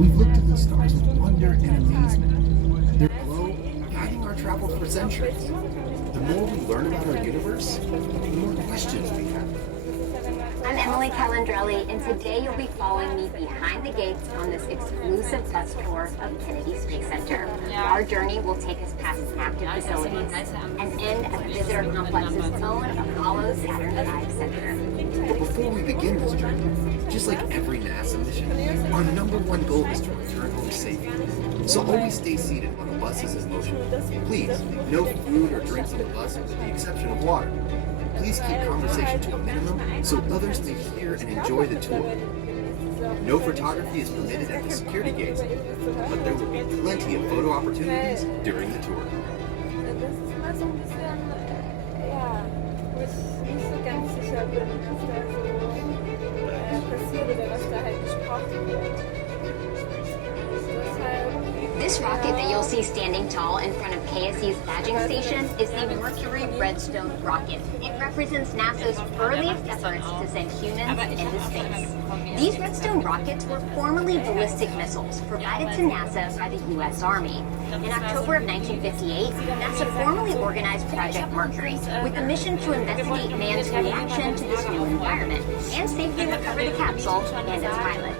We've looked at the stars with wonder and amazement. Their glow guiding our travel for centuries. The more we learn about our universe, the more questions we have. I'm Emily Calandrelli, and today you'll be following me behind the gates on this exclusive bus tour of Kennedy Space Center. Our journey will take us past active facilities and end at the visitor complex's own Apollo Saturn V Center. But before we begin this journey, just like every NASA mission, our number one goal is to return home safely. So always stay seated when the bus is in motion. Please, no food or drinks on the bus with the exception of water. Please keep conversation to a minimum so others may hear and enjoy the tour. No photography is permitted at the security gates, but there will be plenty of photo opportunities during the tour. Das ist immer so ein bisschen, ja, wo ich nicht so ganz sicher bin, was da so passiert oder was da halt gesprochen wird. This rocket that you'll see standing tall in front of KSC's badging station is the Mercury Redstone rocket. It represents NASA's earliest efforts to send humans into space. These Redstone rockets were formerly ballistic missiles provided to NASA by the U.S. Army. In October of 1958, NASA formally organized Project Mercury with the mission to investigate man's reaction to this new environment and safely recover the capsule and its pilot.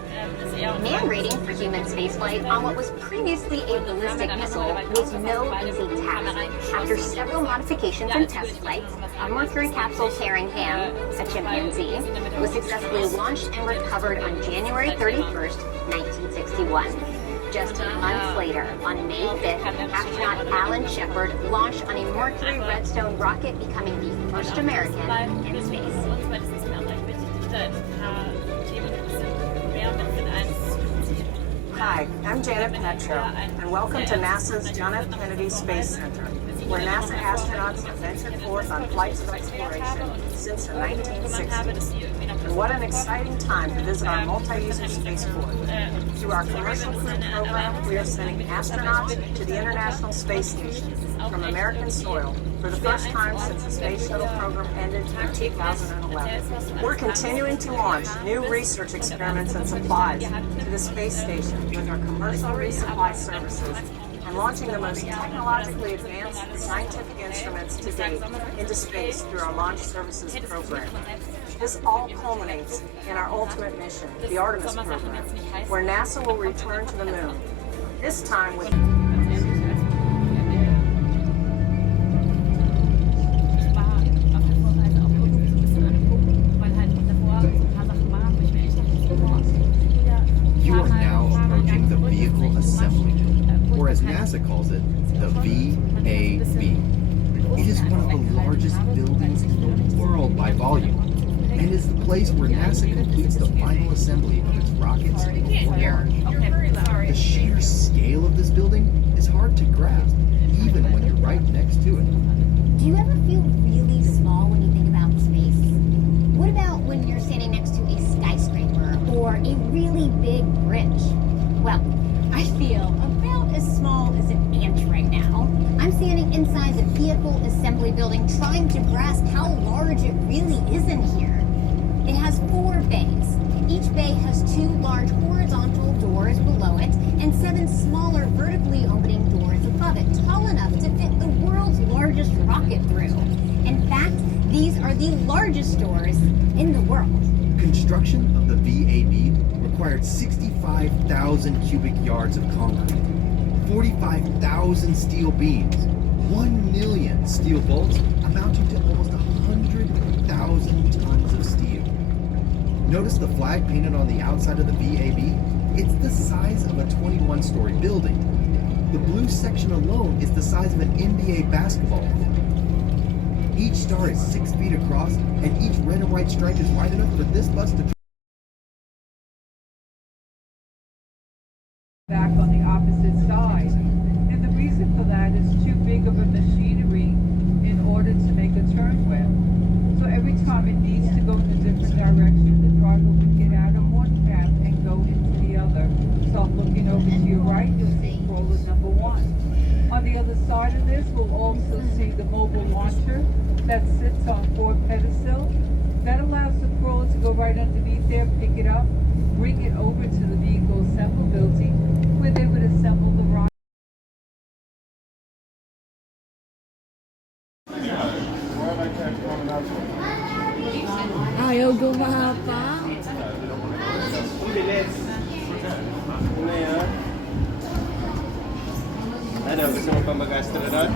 Man rating for human spaceflight on what was previously a ballistic missile was no easy task. After several modifications and test flights, a Mercury capsule carrying Ham, a chimpanzee, was successfully launched and recovered on January 31st, 1961. Just months later, on May 5th, astronaut Alan Shepard launched on a Mercury Redstone rocket, becoming the first American in space. Hi, I'm Janet Petro, and welcome to NASA's John F. Kennedy Space Center, where NASA astronauts have ventured forth on flights of exploration since the 1960s. And what an exciting time to visit our multi-user spaceport. Through our commercial crew program, we are sending astronauts to the International Space Station from American soil for the first time since the Space Shuttle program ended in 2011. We're continuing to launch new research experiments and supplies to the space station with our commercial resupply services and launching the most technologically advanced scientific instruments to date into space through our launch services program. This all culminates in our ultimate mission, the Artemis program, where NASA will return to the moon, this time with You are now approaching the Vehicle Assembly Room, or as NASA calls it, the VAB. It is one of the largest buildings in the world by volume, and is the place where NASA completes the final assembly of its rockets before launch. The sheer scale of this building is hard to grasp, even when you're right next to it. Do you ever feel really small when you think about space? What about when you're standing next to a skyscraper or a really big bridge? Well, I feel about as small as an ant right now. I'm standing inside the Vehicle Assembly Building trying to grasp how large it really is in here. It has 4 bays. Each bay has 2 large horizontal doors below it and 7 smaller vertically opening doors above it, tall enough to fit the world's largest rocket through. In fact, these are the largest doors in the world. Construction of the VAB required 65,000 cubic yards of concrete, 45,000 steel beams, 1 million steel bolts amounting to almost 100,000 tons of steel. Notice the flag painted on the outside of the VAB? It's the size of a 21-story building. The blue section alone is the size of an NBA basketball court. Each star is 6 feet across, and each red and white stripe is wide enough for this bus to back on the opposite side. And the reason for that is too big of a machinery in order to make a turn with. So every time it needs to go in a different direction, the driver would get out of one path and go into the other. So looking over to your right, you'll see crawler number 1. On the other side of this, we'll also see the mobile launcher that sits on 4 pedestals. That allows the crawler to go right underneath there, pick it up, bring it over to the vehicle assemblability where they would assemble the rocket. Ayaw gumapa. Ang bilis. Ano yan? Ano, gusto mo pa mag-astronaut?